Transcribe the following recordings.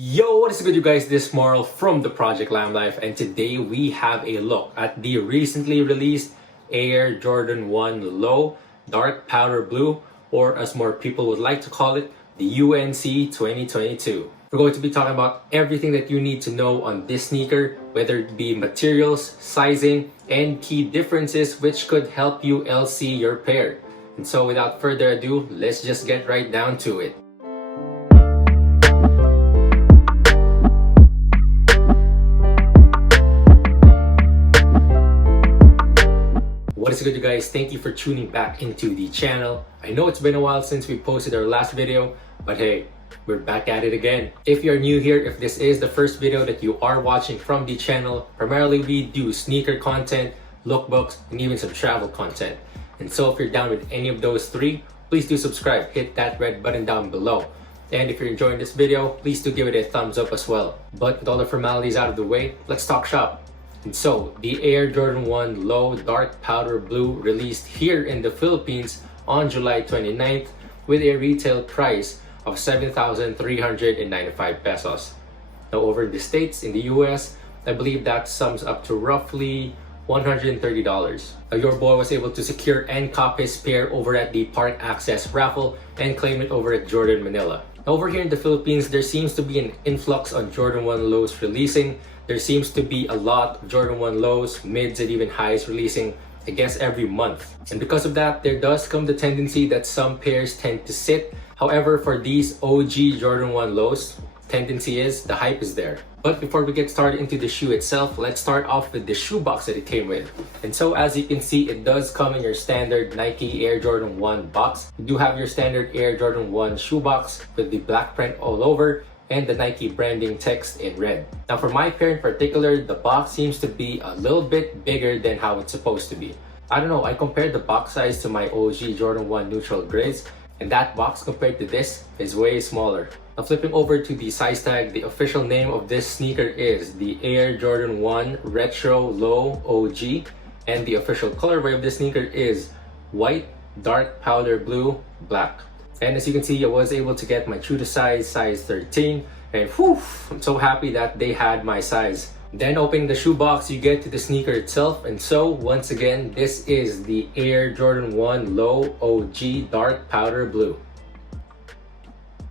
Yo, what is good you guys? This is Marl from the Project Lamb Life, and today we have a look at the recently released Air Jordan 1 Low Dark Powder Blue, or as more people would like to call it, the UNC 2022. We're going to be talking about everything that you need to know on this sneaker, whether it be materials, sizing, and key differences which could help you LC your pair. And so without further ado, let's just get right down to it. What is good you guys? Thank you for tuning back into the channel. I know it's been a while since we posted our last video, but hey, we're back at it again. If you're new here, if this is the first video that you are watching from the channel, primarily we do sneaker content, lookbooks, and even some travel content. And so if you're down with any of those three, please do subscribe, hit that red button down below. And if you're enjoying this video, please do give it a thumbs up as well. But with all the formalities out of the way, let's talk shop. And so, the Air Jordan 1 Low Dark Powder Blue released here in the Philippines on July 29th with a retail price of 7,395 pesos. Now over in the States, in the US, I believe that sums up to roughly $130. Now your boy was able to secure and cop his pair over at the Park Access raffle and claim it over at Jordan Manila. Now over here in the Philippines, there seems to be an influx on Jordan 1 Lows releasing. There seems to be a lot of Jordan 1 Lows, mids, and even highs releasing, I guess, every month. And because of that, there does come the tendency that some pairs tend to sit. However, for these OG Jordan 1 Lows, tendency is the hype is there. But before we get started into the shoe itself, let's start off with the shoe box that it came with. And so as you can see, it does come in your standard Nike Air Jordan 1 box. You do have your standard Air Jordan 1 shoe box with the black print all over and the Nike branding text in red. Now for my pair in particular, the box seems to be a little bit bigger than how it's supposed to be. I don't know, I compared the box size to my OG Jordan 1 neutral grays, and that box compared to this is way smaller. Now flipping over to the size tag, the official name of this sneaker is the Air Jordan 1 Retro Low OG, and the official colorway of this sneaker is white, dark powder blue, black. And as you can see, I was able to get my true to size 13, and whew, I'm so happy that they had my size. Then opening the shoebox, you get to the sneaker itself, and so once again, this is the Air Jordan 1 Low OG Dark Powder Blue.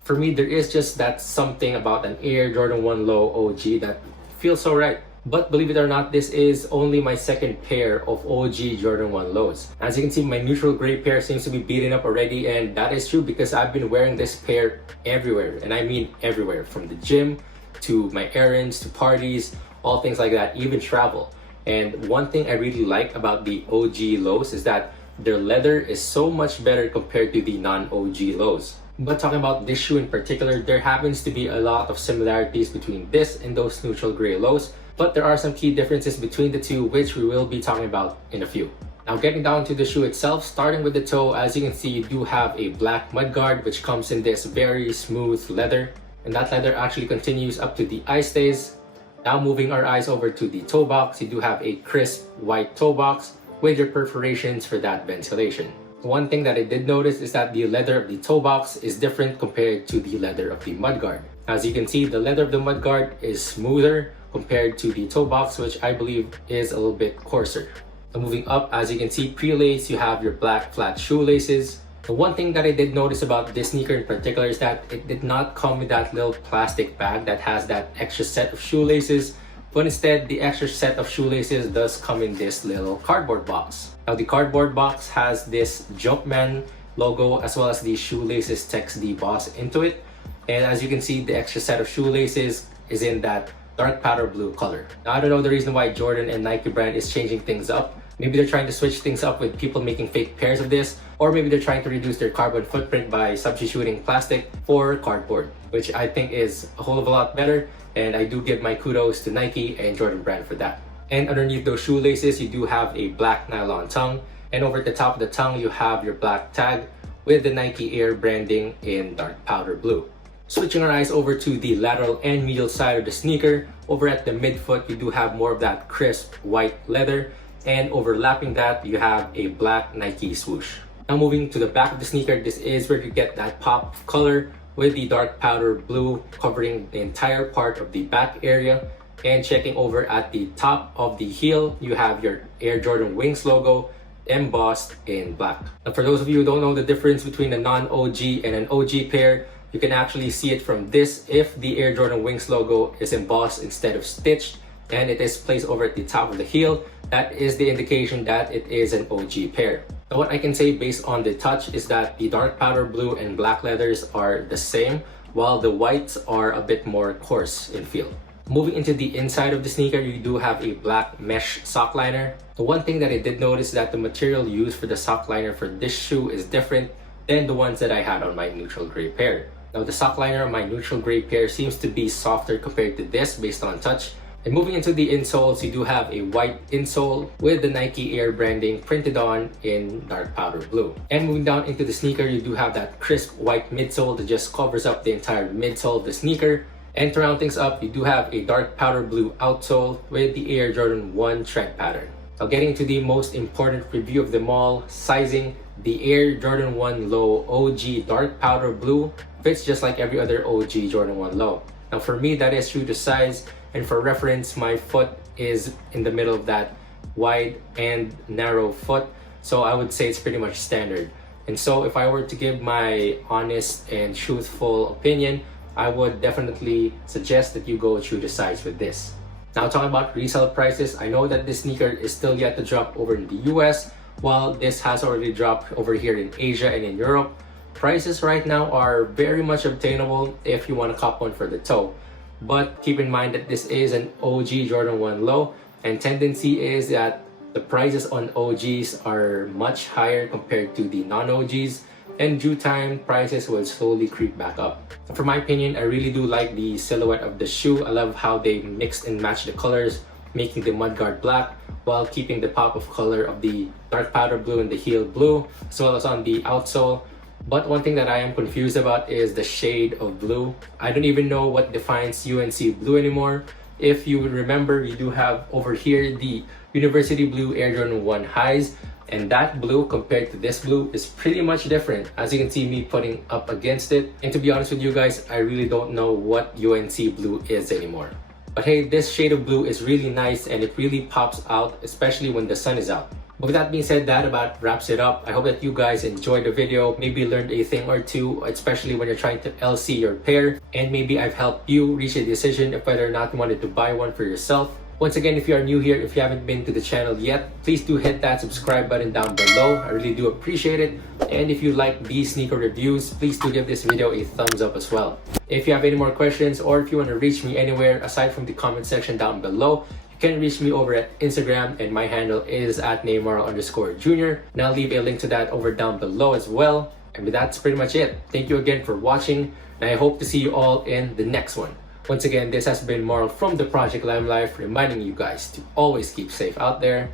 For me, there is just that something about an Air Jordan 1 Low OG that feels so right. But believe it or not, this is only my second pair of OG Jordan 1 Lows. As you can see, my neutral gray pair seems to be beaten up already, and that is true because I've been wearing this pair everywhere, and I mean everywhere, from the gym to my errands to parties, all things like that, even travel. And one thing I really like about the OG Lows is that their leather is so much better compared to the non-OG Lows. But talking about this shoe in particular, there happens to be a lot of similarities between this and those neutral gray Lows. But there are some key differences between the two, which we will be talking about in a few. Now getting down to the shoe itself, starting with the toe, as you can see, you do have a black mudguard, which comes in this very smooth leather. And that leather actually continues up to the eye stays. Now moving our eyes over to the toe box, you do have a crisp white toe box with your perforations for that ventilation. One thing that I did notice is that the leather of the toe box is different compared to the leather of the mudguard. As you can see, the leather of the mudguard is smoother compared to the toe box, which I believe is a little bit coarser. Now moving up, as you can see, pre-lace, you have your black flat shoelaces. The one thing that I did notice about this sneaker in particular is that it did not come with that little plastic bag that has that extra set of shoelaces, but instead the extra set of shoelaces does come in this little cardboard box. Now the cardboard box has this Jumpman logo as well as the shoelaces text the boss into it. And as you can see, the extra set of shoelaces is in that dark powder blue color. Now I don't know the reason why Jordan and Nike brand is changing things up. Maybe they're trying to switch things up with people making fake pairs of this, or maybe they're trying to reduce their carbon footprint by substituting plastic for cardboard, which I think is a whole of a lot better, and I do give my kudos to Nike and Jordan brand for that. And underneath those shoelaces, you do have a black nylon tongue, and over at the top of the tongue, you have your black tag with the Nike Air branding in dark powder blue. Switching our eyes over to the lateral and medial side of the sneaker, over at the midfoot, you do have more of that crisp white leather, and overlapping that, you have a black Nike swoosh. Now moving to the back of the sneaker, this is where you get that pop of color with the dark powder blue covering the entire part of the back area. And checking over at the top of the heel, you have your Air Jordan Wings logo embossed in black. Now for those of you who don't know the difference between a non-OG and an OG pair, you can actually see it from this if the Air Jordan Wings logo is embossed instead of stitched and it is placed over at the top of the heel. That is the indication that it is an OG pair. Now what I can say based on the touch is that the dark powder blue and black leathers are the same, while the whites are a bit more coarse in feel. Moving into the inside of the sneaker, you do have a black mesh sock liner. The one thing that I did notice is that the material used for the sock liner for this shoe is different than the ones that I had on my neutral gray pair. Now the sock liner on my neutral gray pair seems to be softer compared to this based on touch. And moving into the insoles, you do have a white insole with the Nike Air branding printed on in dark powder blue. And moving down into the sneaker, you do have that crisp white midsole that just covers up the entire midsole of the sneaker. And to round things up, you do have a dark powder blue outsole with the Air Jordan 1 tread pattern. Now getting to the most important review of them all, sizing, the Air Jordan 1 Low OG dark powder blue fits just like every other OG Jordan 1 Low. Now for me, that is true to size, and for reference, my foot is in the middle of that wide and narrow foot, so I would say it's pretty much standard. And so if I were to give my honest and truthful opinion, I would definitely suggest that you go true to size with this. Now talking about resale prices, I know that this sneaker is still yet to drop over in the US, while this has already dropped over here in Asia and in Europe. Prices right now are very much obtainable if you want to cop one for the toe. But keep in mind that this is an OG Jordan 1 Low, and tendency is that the prices on OGs are much higher compared to the non-OGs. And due time, prices will slowly creep back up. For my opinion, I really do like the silhouette of the shoe. I love how they mixed and matched the colors, making the mudguard black while keeping the pop of color of the dark powder blue and the heel blue, as well as on the outsole. But one thing that I am confused about is the shade of blue. I don't even know what defines UNC blue anymore. If you remember, you do have over here the University Blue Air Jordan 1 highs, and that blue compared to this blue is pretty much different, as you can see me putting up against it. And to be honest with you guys, I really don't know what UNC blue is anymore. But hey, this shade of blue is really nice and it really pops out, especially when the sun is out. But with that being said, that about wraps it up. I hope that you guys enjoyed the video, maybe learned a thing or two, especially when you're trying to LC your pair, and maybe I've helped you reach a decision of whether or not you wanted to buy one for yourself. Once again, if you are new here, if you haven't been to the channel yet, please do hit that subscribe button down below. I really do appreciate it. And if you like these sneaker reviews, please do give this video a thumbs up as well. If you have any more questions, or if you want to reach me anywhere aside from the comment section down below, you can reach me over at Instagram, and my handle is at Neymar_Jr. And I'll leave a link to that over down below as well. And that's pretty much it. Thank you again for watching, and I hope to see you all in the next one. Once again, this has been Marl from the Project Lime Life, reminding you guys to always keep safe out there,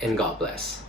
and God bless.